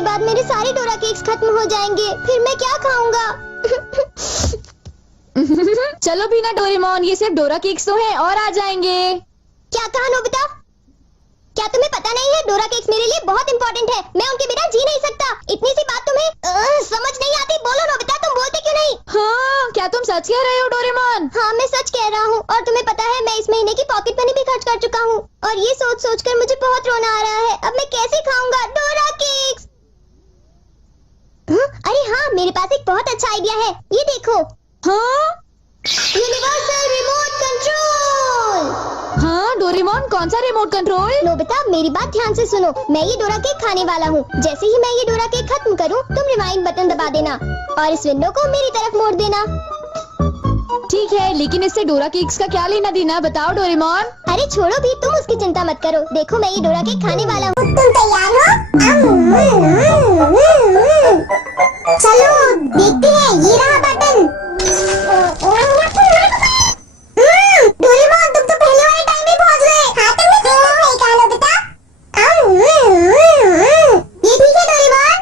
के बाद मेरे सारे डोरा केक्स खत्म हो जाएंगे, फिर मैं क्या खाऊंगा? चलो भी ना डोरेमोन, ये सिर्फ डोरा केक्स तो हैं और आ जाएंगे। क्या कहा नोबिता? क्या तुम्हें पता नहीं है डोरा केक्स मेरे लिए बहुत इम्पोर्टेंट है, मैं उनके बिना जी नहीं सकता। इतनी सी बात तुम्हें समझ नहीं आती? बोलो नोबिता, तुम बोलते क्यों नहीं? हाँ, क्या तुम सच कह रहे हो डोरेमोन? हाँ, मैं सच कह रहा हूँ। और तुम्हें पता है मैं इस महीने की पॉकेट मनी भी खर्च कर चुका हूँ, और ये सोच सोच कर मुझे बहुत रोना आ रहा है। अब मैं कैसे खाऊंगा डोरा केक्स? अरे हाँ, मेरे पास एक बहुत अच्छा आइडिया है, ये देखो। हाँ? Universal remote control. हाँ डोरेमोन, कौन सा रिमोट कंट्रोल? नोबिता, मेरी बात ध्यान से सुनो। मैं ये डोरा केक खाने वाला हूँ। जैसे ही मैं ये डोरा केक खत्म करूँ, तुम रिवाइंड बटन दबा देना और इस विंडो को मेरी तरफ मोड़ देना। ठीक है, लेकिन इससे डोरा केक्स का क्या लेना देना, बताओ डोरेमोन। अरे छोड़ो भी, तुम उसकी चिंता मत करो। देखो मैं ये डोरा केक खाने वाला हूँ। तुम तैयार हो? चलो देखते हैं, ये रहा बटन। डोरेमोन, तुम तो पहले वाले टाइम में पहुंच गए। हाँ, तुमने सही कहा नोबिता। ये ठीक है डोरेमोन।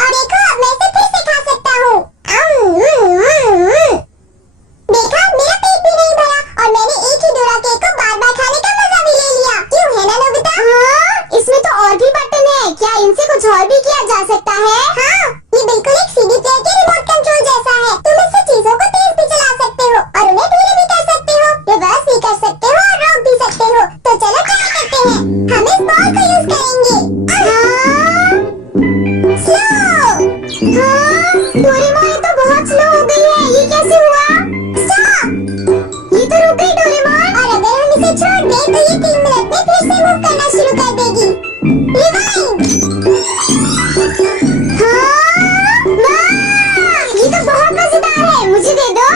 और देखो, मैं इसे फिर से खा सकता हूँ। देखा, मेरा पेट भी नहीं भरा और मैंने एक ही डोरा केक को बार-बार खाने का मजा भी ले लिया। क्यों है ना नोबिता? हाँ, इसमें तो और भी बटन है। क्या इनसे कुछ और भी किया जा सकता है? हाँ, ये बिल्कुल एक सीडी प्लेयर के रिमोट कंट्रोल जैसा है। तुम इससे चीजों को तेज भी चला सकते हो और उन्हें धीरे भी कर सकते हो, रिवर्स भी कर सकते हो और रोक भी सकते हो। तो चलो ट्राई करते हैं। हम इस बॉल को यूज करेंगे। स्लो। डोरेमोन, ये तो बहुत स्लो हो गई है। ये कैसे हुआ? स्टॉप। ये तो रुक गई डोरेमोन। और अगर हम इसे छोड़ दें तो ये 3 मिनट में फिर से मूव करना शुरू कर देगी। रिवाइंड। ये तो बहुत मजेदार है, मुझे दे दो।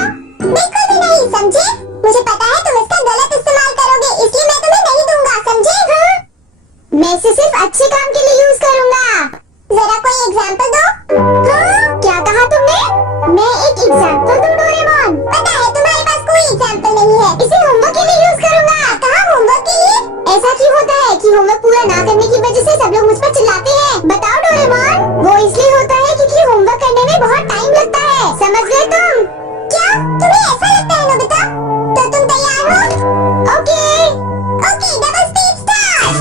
बिल्कुल भी नहीं, समझे? मुझे पता है तुम इसका गलत इस्तेमाल करोगे, इसलिए मैं तुम्हें नहीं दूंगा, समझे? हाँ? मैं इसे सिर्फ अच्छे काम के लिए यूज करूंगा। जरा कोई एग्जांपल दो। हाँ? क्या कहा तुमने? मैं एक एग्जांपल दूं डोरेमोन? पता है तुम्हारे पास कोई एग्जांपल नहीं है। इसे होमवर्क के लिए यूज करूंगा। कहा होमवर्क के लिए? ऐसा क्यों होता है कि होमवर्क पूरा ना करने की वजह से सब लोग मुझ पर चिल्लाते हैं? बताओ डोरेमोन। वो इसलिए होता है क्योंकि होमवर्क करने में बहुत टाइम लगता है, समझ गए तुम? क्या तुम्हें ऐसा लगता है नोबिता? तो तुम तैयार हो? Okay, double speed start.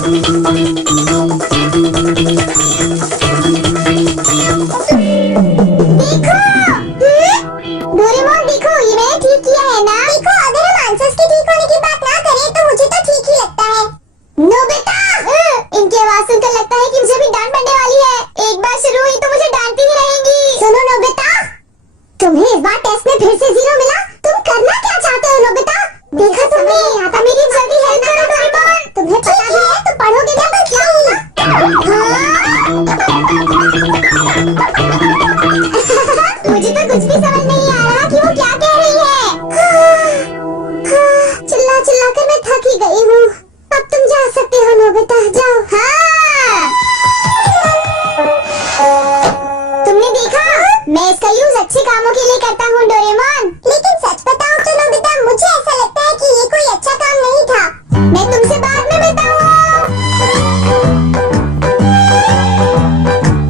देखो, डोरेमोन देखो, ये मैंने ठीक किया है ना? देखो, अगर हम आंसर्स के ठीक होने की बात ना करें तो मुझे तो ठीक ही लगता है। नोबिता, इनकी आवाज सुनकर लगता है कि मुझे भी डांट पड़ने वाली है। एक बार शुरू हुई तो मुझे डांटती ही रहेंगी। सुनो नोबिता, तुम्हें इस बार टेस्ट में फिर से 0 मिला। तुम करना क्या चाहते हो नोबिता? देखा तुमने? आता मेरी जल्दी हेल्प करो डोरेमोन। तुम्हें पता भी है तो पढ़ोगे क्या? तो क्या हुआ? मुझे तो कुछ भी समझ नहीं आ रहा कि वो क्या कह रही है। चिल्ला चिल्ला कर मैं थक ही गई हूँ। अब तुम जा सकते हो नोबिता, जाओ। हाँ। तुमने देखा? मैं इसका यूज अच्छे कामों के लिए करता हूँ डोरेमोन। लेकिन सच बताऊँ तो नोबिता, मुझे ऐसा लगता है कि ये कोई अच्छा काम नहीं था। मैं तुमसे बाद में बताऊँ।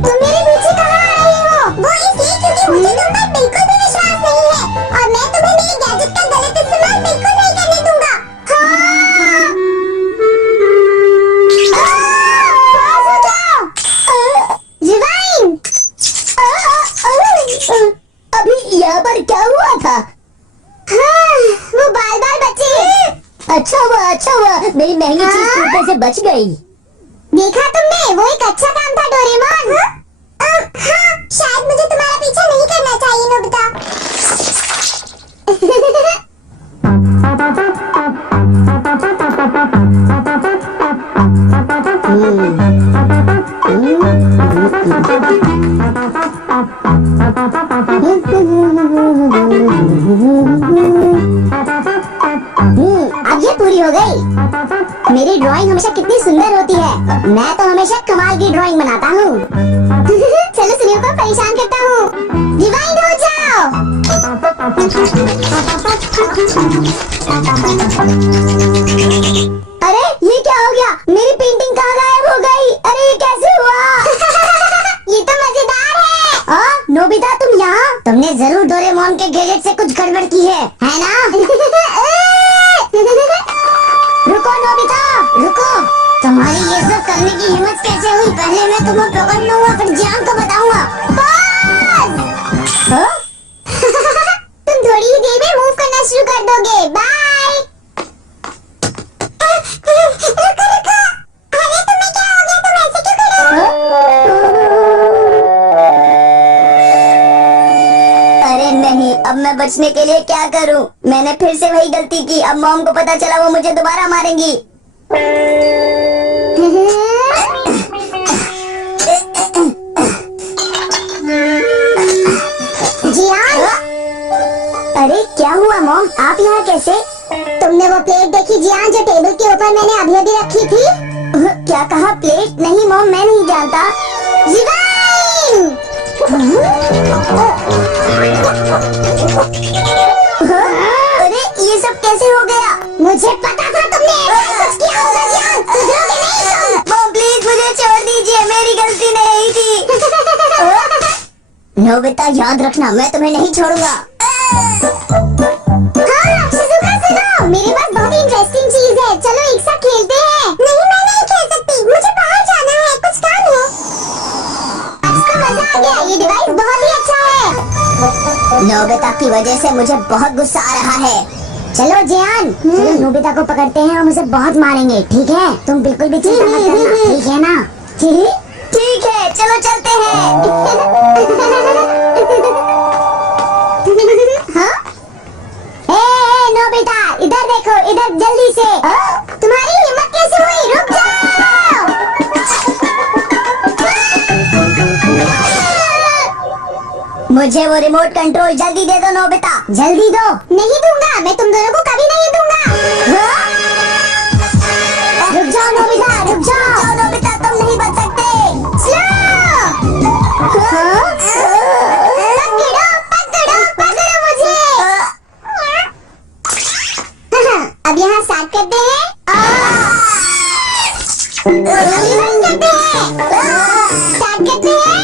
तुम मेरे पीछे कहाँ आ रही हो? वो इसलिए क्योंकि मुझे तुम पर बिल्कुल भी विश्वास नहीं है और मैं तुम्हें मेरे गैजेट का गलत इस्तेमाल बिल्कुल नहीं करने दूंगा। हाँ। रिवाइंड। अभी यहाँ पर क्या हुआ था? हाँ, वो बाल बचे। अच्छा हुआ, मेरी महंगी चीज टूटने से बच गई। देखा तुमने? वो एक अच्छा काम था डोरेमोन। हाँ, शायद मुझे तुम्हारा पीछा नहीं करना चाहिए नोबिता। अब ये पूरी हो गई। मेरी ड्राइंग हमेशा कितनी सुंदर होती है। मैं तो हमेशा कमाल की ड्राइंग बनाता हूँ। चलो सुनियो को परेशान करता हूँ। रिवाइंड हो जाओ। अरे ये क्या हो गया? मेरी पेंटिंग कहाँ गायब हो गई? अरे ये तुमने जरूर डोरेमोन के गैजेट से कुछ गड़बड़ की है ना? रुको नोबिता, रुको। तुम्हारी ये सब करने की हिम्मत कैसे हुई? पहले मैं तुम्हें पकड़ लूंगा, फिर जान को बताऊंगा। तुम थोड़ी ही देर में मूव करना शुरू कर दोगे। बाय। रुको रुको, अरे तुम्हें क्या हो गया? तुम ऐसे क्यों कर रहे हो? अरे नहीं, अब मैं बचने के लिए क्या करूं? मैंने फिर से वही गलती की। अब मॉम को पता चला, वो मुझे दोबारा मारेंगी। जियान, अरे क्या हुआ मॉम, आप यहाँ कैसे? तुमने वो प्लेट देखी जियान, जो टेबल के ऊपर मैंने अभी अभी रखी थी? क्या कहा? प्लेट? नहीं मॉम, मैं नहीं जानता। जियान! अरे ये सब कैसे हो गया? मुझे पता था तुमने ऐसा कुछ किया होगा जियान। सुधरोगे नहीं तुम। मॉम प्लीज मुझे छोड़ दीजिए, मेरी गलती नहीं थी। नोबिता याद रखना, मैं तुम्हें नहीं छोड़ूंगा। हाँ शिजुका, सुनो, मेरे पास बहुत ही इंटरेस्टिंग चीज है। चलो एक साथ खेलते हैं। नहीं, मैं नहीं खेल सकती, मुझे बाहर जाना है, कुछ काम है। आज तो मजा आ गया, ये डिवाइस बहुत ही अच्छा है। नोबिता की वजह से मुझे बहुत गुस्सा आ रहा है। चलो जियान, चलो नोबिता को पकड़ते हैं, हम उसे बहुत मारेंगे, ठीक है? तुम बिल्कुल भी चिंता मत करना, ठीक है ना? ठीक है, चलो चलते हैं। हाँ? ए, नोबिता, इधर देखो, इधर जल्दी से। तुम्हारी हिम्मत कैसे हुई? रुक जाओ। मुझे वो रिमोट कंट्रोल जल्दी दे दो नोबिता। जल्दी दो। नहीं दूंगा, मैं तुम दोनों को कभी नहीं दूंगा। रुक जाओ नोबिता, रुक जाओ। नोबिता, तुम नहीं बच सकते। पकड़ो, पकड़ो मुझे। अब यहाँ स्टार्ट करते हैं। स्टार्ट करते हैं।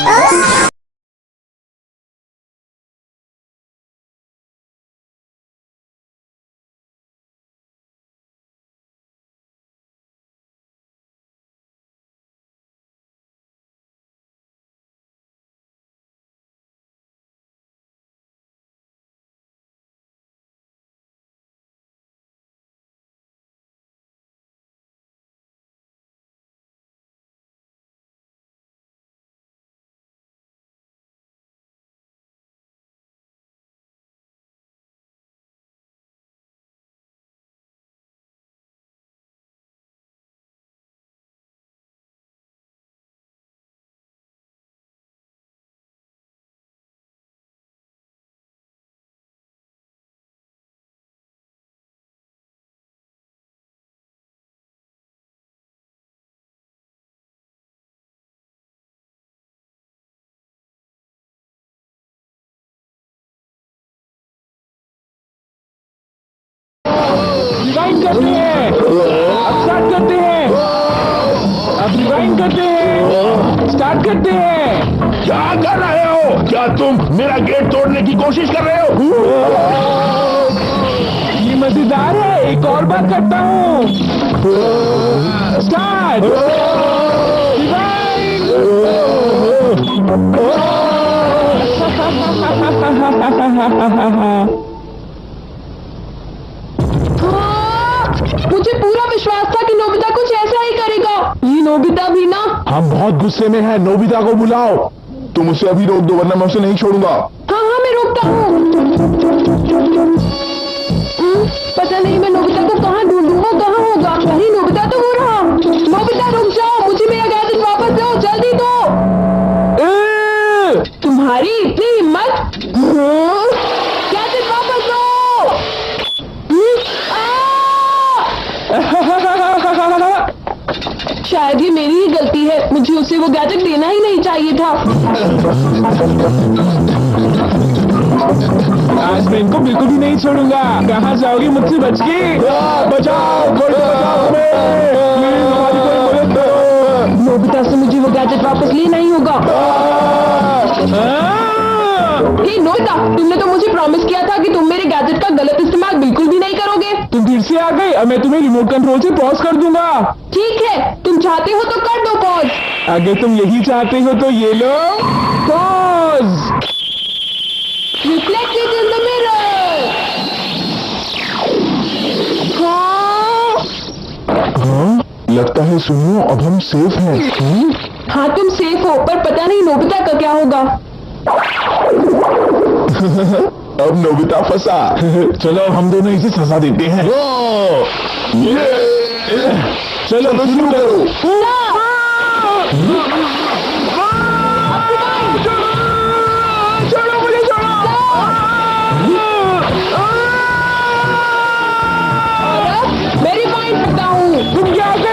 रिवाइंड करते हैं, अब स्टार्ट करते हैं, अब रिवाइंड करते हैं, स्टार्ट करते हैं। क्या कर रहे हो? क्या तुम मेरा गेट तोड़ने की कोशिश कर रहे हो? ये मजेदार है, एक और बार करता हूँ। Start, rewind. मुझे पूरा विश्वास था कि नोबिता कुछ ऐसा ही करेगा। ये नोबिता भी ना। हम बहुत गुस्से में हैं, नोबिता को बुलाओ। तुम उसे अभी रोक दो, वरना मैं उसे नहीं छोड़ूंगा। हाँ मैं रोकता हूँ। पता नहीं मैं नोबिता को कहाँ ढूंढूं, वो कहाँ होगा? नहीं, नोबिता तो हो रहा। नोबिता रुक जाओ, मुझे मेरा गैजेट वापस दो, जल्दी दो। तुम्हारी इतनी हिम्मत? गैजेट वापस दो। शायद ये मेरी ही गलती है, मुझे उसे वो गैजेट देना ही नहीं चाहिए था। आज मैं इनको बिल्कुल भी नहीं छोड़ूंगा। कहाँ जाओगी मुझसे बच के? बचाओ, कोई बचाओ हमें। प्लीज हमारी कोई मदद करो। नोबिता से मुझे वो गैजेट वापस लेना ही होगा। हे नोबिता, तुमने तो मुझे प्रॉमिस किया था कि तुम मेरे गैजेट का गलत इस्तेमाल बिल्कुल भी नहीं करोगे। तुम फिर से आ गए। अब मैं तुम्हें रिमोट कंट्रोल से पॉज कर दूंगा। ठीक है, तुम चाहते हो तो कर दो पॉज। अगर तुम यही चाहते हो तो ये लो pause. Reflected in the mirror. हाँ लगता है सुनियो अब हम सेफ हैं। हाँ तुम सेफ हो, पर पता नहीं नोबिता का क्या होगा। अब नोबिता फंसा। चलो हम दोनों इसे सजा देते हैं। चलो शुरू करो। छोड़ो मुझे, छोड़ो। और अब मैं रिवाइंड करता हूँ। तुम क्या कर